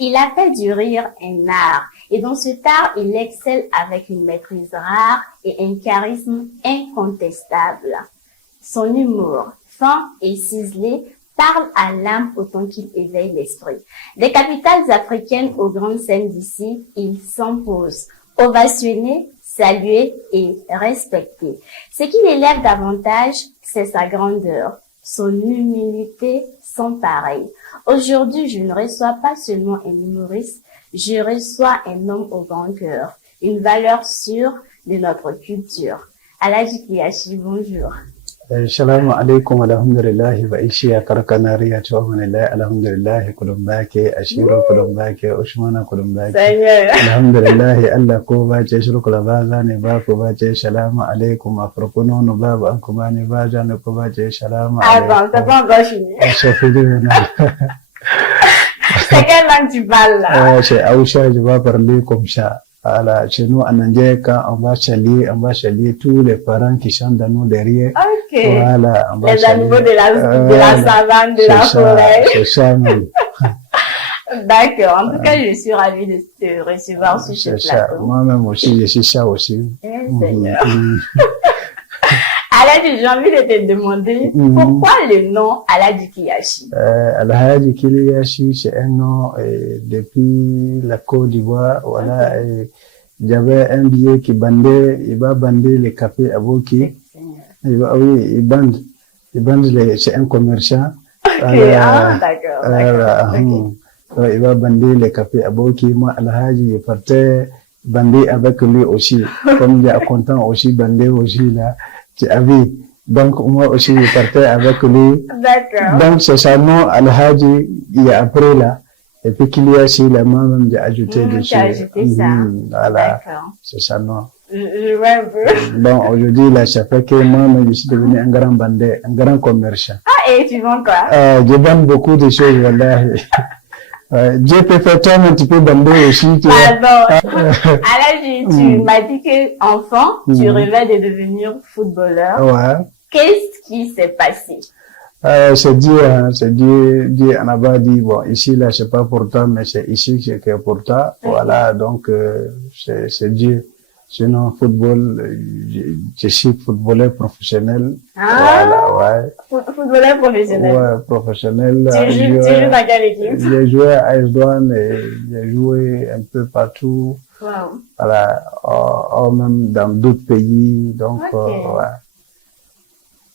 Il a fait du rire un art. Et dans cet art, il excelle avec une maîtrise rare et un charisme incontestable. Son humour, fin et ciselé, parle à l'âme autant qu'il éveille l'esprit. Des capitales africaines aux grandes scènes d'ici, il s'impose, ovationné, salué et respecté. Ce qui l'élève davantage, c'est sa grandeur, son humilité sans pareil. Aujourd'hui, je ne reçois pas seulement un humoriste, je reçois un homme au grand cœur, une valeur sûre de notre culture. Aladji Kiyashi, bonjour. Assalamu alaikum alhamdulillahi wa ishiya karkanariya tuwamanillah alhamdulillahi kulumbake ashiro kulumbake ushmana kulumbake alhamdulillahi Allah ko bace shiru kulabaza ne ba ko bace salamu alaikum afrokuno no babu an kuma ne ba ja ne ko bace salamu alaikum. Ah bon, t'as pas encore fini. C'est quelle langue tu parles là? C'est Aoucha, je vais parler comme ça. Voilà, chez nous, en Indien, quand on va saluer tous les parents qui chantent dans nous derrière. Ok. Voilà, on va les animaux de la savane, de la forêt. C'est ça, même. D'accord. En tout cas, je suis ravie de te recevoir sur ce plateau. Moi-même aussi, je suis ça aussi. Seigneur. Aladji, j'ai envie de te demander pourquoi le nom Aladji Kiyashi? Aladji Kiyashi, c'est un nom depuis la Côte d'Ivoire. Voilà, j'avais un billet qui bandait, il va bander les cafés à Boki. Il bande c'est un commerçant. Ok, d'accord. Il va bander les cafés à Boki. Moi, Aladji, il partait bander avec lui aussi. Comme il est content aussi, bander aussi là. Tu as vu. Donc, moi aussi, je partais avec lui. D'accord. Donc, c'est ça, nom Al-Haji, il y a après là. Et puis, qu'il y a aussi la main même, j'ai ajouté dessus. Tu as ajouté ça. Voilà. D'accord. C'est ça, non. Je vois un peu. Bon, aujourd'hui, là, ça fait que moi, je suis devenu un grand bandit, un grand commerçant. Ah, et tu vends quoi? Je vends beaucoup de choses, voilà. Dieu peut faire toi, mais tu peux bander aussi. Pardon. Aladji, tu m'as dit que enfant, tu rêvais de devenir footballeur. Ouais. Qu'est-ce qui s'est passé? C'est Dieu en a dit, bon, ici, là, c'est pas pour toi, mais c'est ici que est pour toi. Voilà, donc, c'est Dieu. Sinon, football, je suis footballeur professionnel. Ah. Voilà, ouais. Footballeur professionnel. Ouais, professionnel. Tu joues dans quelle équipe? J'ai joué à AS Douanes et j'ai joué un peu partout. Wow. Voilà, même dans d'autres pays, donc, ouais.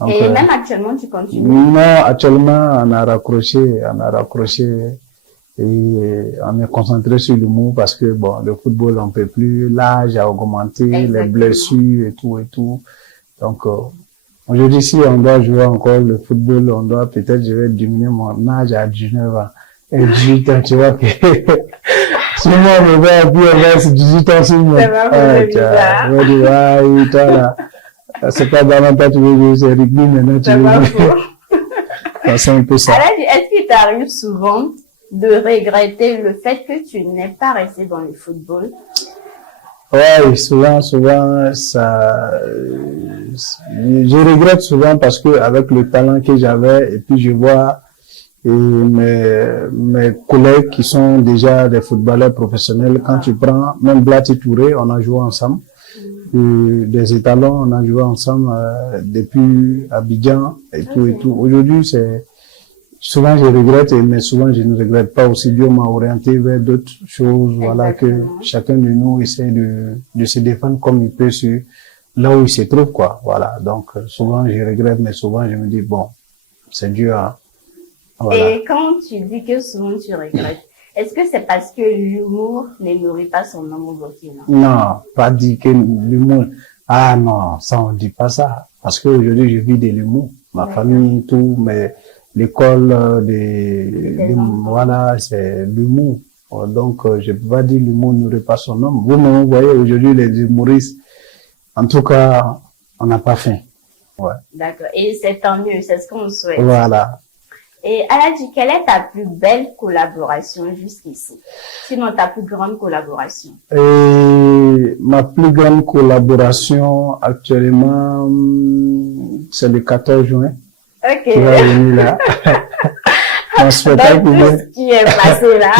Donc, et même actuellement, tu continues? Non, actuellement, on a raccroché, et on est concentré sur l'humour parce que, bon, le football, on peut plus, l'âge a augmenté, Exactement. les blessures et tout. Donc, aujourd'hui, si on doit jouer encore le football, on doit peut-être, je vais diminuer mon âge à 19 ans. Et 18 ans, tu vois que, si moi, on va, puis on va, c'est 18 ans, c'est moi. Ça va vous bizarre. On va dire, ouais, toi, là. C'est pas davantage, tu veux jouer, c'est rugby, maintenant, tu veux jouer. C'est un peu ça. Aladji, est-ce qu'il t'arrive souvent de regretter le fait que tu n'es pas resté dans le football? Ouais, souvent, ça, je regrette souvent parce que avec le talent que j'avais, et puis je vois, et mes collègues qui sont déjà des footballeurs professionnels, quand tu prends, même Blati Touré, on a joué ensemble. Des étalons, on a joué ensemble depuis Abidjan et tout. Aujourd'hui, c'est souvent je regrette, mais souvent je ne regrette pas aussi. Dieu m'a orienté vers d'autres choses. Exactement. Voilà, que chacun de nous essaie de se défendre comme il peut sur là où il se trouve, quoi. Voilà. Donc souvent je regrette, mais souvent je me dis bon, c'est Dieu. Hein. Voilà. Et quand tu dis que souvent tu regrettes, est-ce que c'est parce que l'humour ne nourrit pas son amour aussi, non? Non, pas dit que l'humour. Ah non, ça on dit pas ça. Parce qu'aujourd'hui je vis de l'humour. Ma famille, tout, mais l'école, voilà, c'est l'humour. Donc je peux pas dire l'humour ne nourrit pas son homme. Vous-même, vous voyez aujourd'hui les humoristes. En tout cas, on n'a pas faim. Ouais. D'accord. Et c'est tant mieux, c'est ce qu'on souhaite. Voilà. Et Aladji, quelle est ta plus belle collaboration jusqu'ici? Sinon, ta plus grande collaboration? Et ma plus grande collaboration actuellement, c'est le 14 juin. Ok. Qui va venir là. mon spectacle. Donc, tout ce qui est passé là.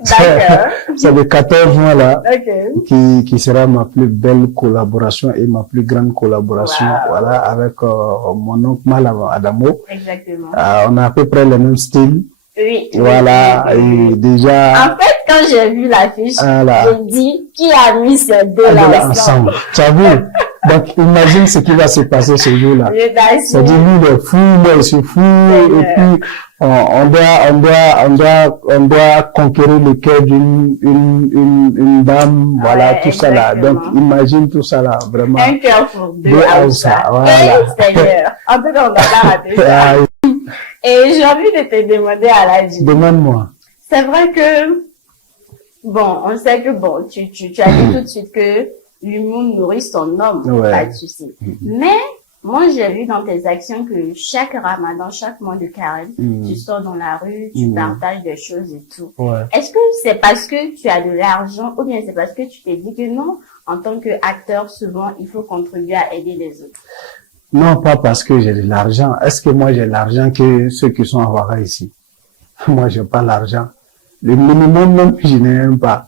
D'accord. C'est le 14 juin là. Okay. Qui sera ma plus belle collaboration et ma plus grande collaboration. Wow. Voilà, avec mon oncle Malam Adamo. Exactement. On a à peu près le même style. Oui. Voilà, oui. Et déjà. En fait, quand j'ai vu l'affiche, j'ai dit, qui a mis ces deux-là ensemble? Tu as vu? Donc, imagine ce qui va se passer ce jour-là. C'est dit, lui, il est fou, moi, je suis fou, et puis, on doit conquérir le cœur une dame, voilà, tout ça là. Donc, imagine tout ça là, vraiment. Un cœur pour deux, ça. Voilà. Seigneur. En tout cas, on n'a pas raté ça. Et j'ai envie de te demander, Aladji. Demande-moi. C'est vrai que, bon, on sait que, bon, tu as dit tout de suite que l'humour nourrit son homme, pas de souci. Mais, moi, j'ai vu dans tes actions que chaque ramadan, chaque mois de carême, tu sors dans la rue, tu partages des choses et tout. Est-ce que c'est parce que tu as de l'argent ou bien c'est parce que tu t'es dit que non, en tant qu'acteur, souvent, il faut contribuer à aider les autres? Non, pas parce que j'ai de l'argent. Est-ce que moi j'ai l'argent que ceux qui sont à Ouaga ici? Moi, j'ai pas l'argent. Le minimum même, je n'ai même pas.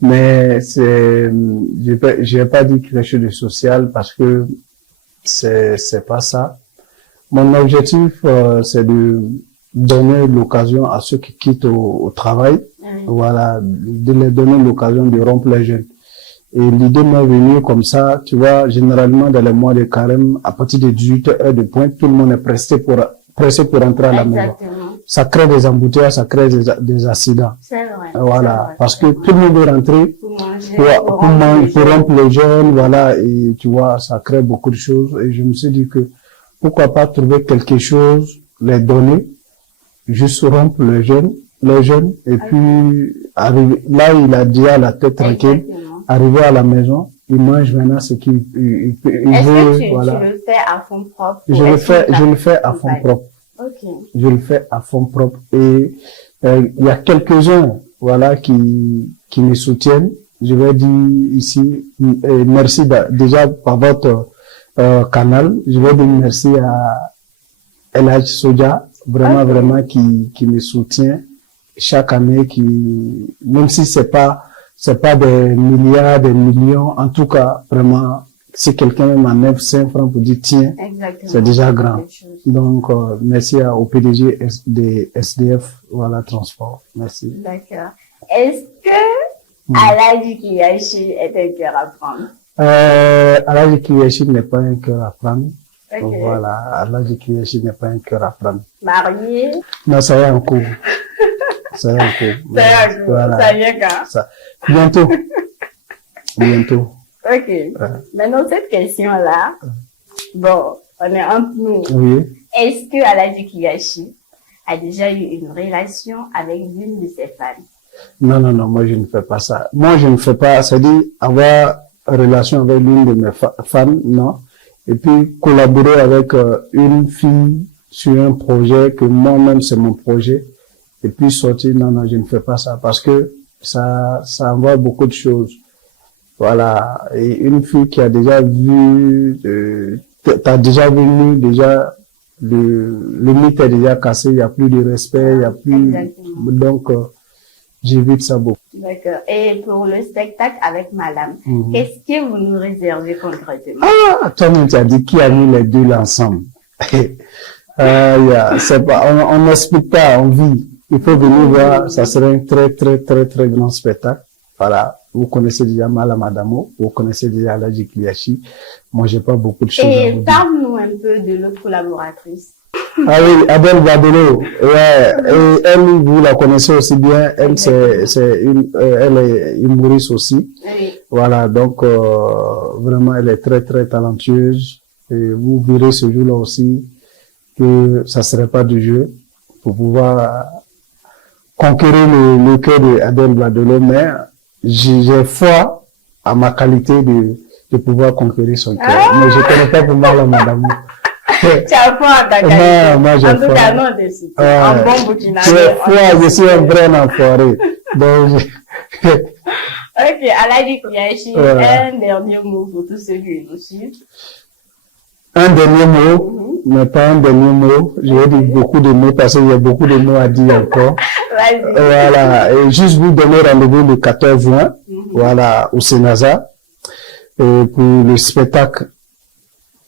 Mais je vais pas dire quelque chose de social parce que c'est pas ça. Mon objectif, c'est de donner l'occasion à ceux qui quittent au travail. Voilà, de leur donner l'occasion de rompre les jeunes. Et l'idée m'est venue comme ça, tu vois, généralement dans les mois de carême, à partir de 18h de pointe, tout le monde est pressé pour entrer à la maison. Ça crée des embouteillages, ça crée des accidents. C'est vrai. Voilà. Vrai, parce que tout le monde veut rentrer pour rompre les jeunes, voilà, et tu vois, ça crée beaucoup de choses. Et je me suis dit que pourquoi pas trouver quelque chose, les donner, juste rompre les jeunes, et puis arriver, là, il a déjà la tête tranquille. Arriver à la maison, il mange maintenant ce qu'il veut. Est-ce que tu le fais à fond propre? Je le fais à fond propre. Okay. Je le fais à fond propre. Et il y a quelques-uns, voilà, qui me soutiennent. Je vais dire ici, merci déjà par votre canal. Je vais dire merci à Elhadji Soja, vraiment qui me soutient chaque année, même si c'est pas des milliards, des millions, en tout cas, vraiment, si quelqu'un m'enlève 5 francs pour dire tiens, c'est déjà grand. Donc, merci au PDG des SDF, voilà, transport. Merci. D'accord. Est-ce que Aladji Kiyashi est un cœur à prendre? Aladji Kiyashi n'est pas un cœur à prendre. Okay. Voilà, Aladji Kiyashi n'est pas un cœur à prendre. Marié? Non, ça y est en cours. Ça y est en cours. Voilà. Ça y est quand? Bientôt. Bientôt. Ok. Maintenant, cette question-là, bon, on est entre nous. Oui. Est-ce que Aladji Kiyashi a déjà eu une relation avec l'une de ses fans? Non, moi je ne fais pas ça. Moi je ne fais pas, c'est-à-dire avoir une relation avec l'une de mes fans, non. Et puis collaborer avec une fille sur un projet que moi-même c'est mon projet. Et puis sortir, non, je ne fais pas ça parce que ça envoie beaucoup de choses. Voilà. Et une fille qui a déjà vu, t'as déjà venu, déjà, le mythe est déjà cassé, il n'y a plus de respect, il n'y a plus, donc, j'évite ça beaucoup. D'accord. Et pour le spectacle avec Malam, qu'est-ce que vous nous réservez concrètement? Ah, toi-même, tu as dit qui a mis les deux là ensemble. C'est pas, on n'explique pas, on vit. Il faut venir voir, ça serait un très, très, très, très grand spectacle. Voilà. Vous connaissez déjà Malam Adamo, vous connaissez déjà Aladji Kiyashi. Moi, j'ai pas beaucoup de choses à vous dire. Et parle-nous un peu de l'autre collaboratrice. Ah oui, Adel Badolo. Ouais. Et elle, vous la connaissez aussi bien. Elle, elle est humoriste aussi. Oui. Voilà. Donc, vraiment, elle est très, très talentueuse. Et vous verrez ce jour-là aussi que ça serait pas du jeu pour pouvoir conquérir le cœur d'Adel Badolo, mais j'ai foi à ma qualité de pouvoir conquérir son cœur. Mais je connais pas pour mal à madame. Tu as foi à ta qualité. Non, moi j'ai foi. En tout cas, non, de suite. Un bon bouquinage. J'ai foi, je suis un vrai enfoiré. Donc, ok, Aladji Kiyashi, un dernier mot pour tous ceux qui nous suivent. Un dernier mot, mais pas un dernier mot. Je vais dire beaucoup de mots parce qu'il y a beaucoup de mots à dire encore. Voilà. Et juste vous donner rendez-vous le 14 juin, voilà, au Sénasa, pour le spectacle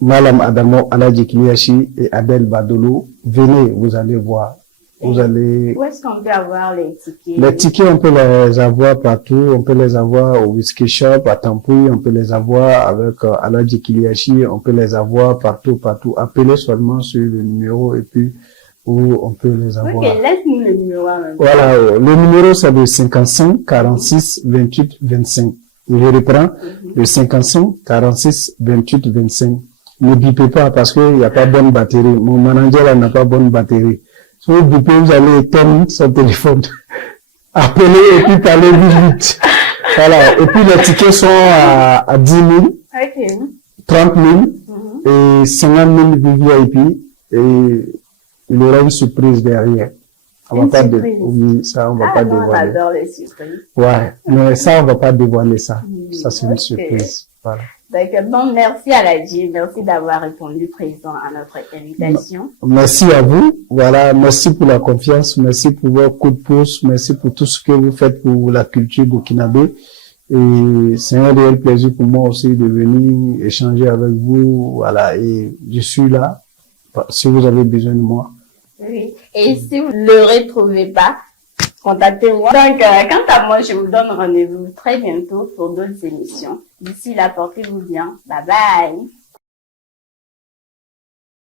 Malam Adamo Aladji Kiliachi et Adel Badolo. Venez, vous allez voir. Vous allez... Où est-ce qu'on peut avoir les tickets? Les tickets, on peut les avoir partout. On peut les avoir au Whisky Shop, à Tampouy. On peut les avoir avec Aladji Kiliachi. On peut les avoir partout. Appelez seulement sur le numéro et puis où on peut les avoir. Ok, laisse-nous le numéro. Voilà, le numéro c'est le 55 46 28 25. Je reprends, le 55 46 28 25. Ne bipez pas parce qu'il n'y a pas bonne batterie. Mon manager là n'a pas bonne batterie. Si vous bipez, vous allez éteindre son téléphone. Appelez et puis parlez vite. Voilà. Et puis les tickets sont à 10 000, 30 000 et 50 000 VIP. Et il y aura une surprise derrière. On va pas oui, ça, on va pas dévoiler. On adore les surprises. Ouais. Mais ça, on va pas dévoiler ça. Ça, c'est une surprise. Voilà. D'accord. Bon, merci Aladji. Merci d'avoir répondu présent à notre invitation. Merci à vous. Voilà. Merci pour la confiance. Merci pour vos coups de pouce. Merci pour tout ce que vous faites pour la culture burkinabé. Et c'est un réel plaisir pour moi aussi de venir échanger avec vous. Voilà. Et je suis là. Si vous avez besoin de moi. Oui. Et si vous ne le retrouvez pas, contactez-moi. Donc, quant à moi, je vous donne rendez-vous très bientôt pour d'autres émissions. D'ici là, portez-vous bien. Bye bye.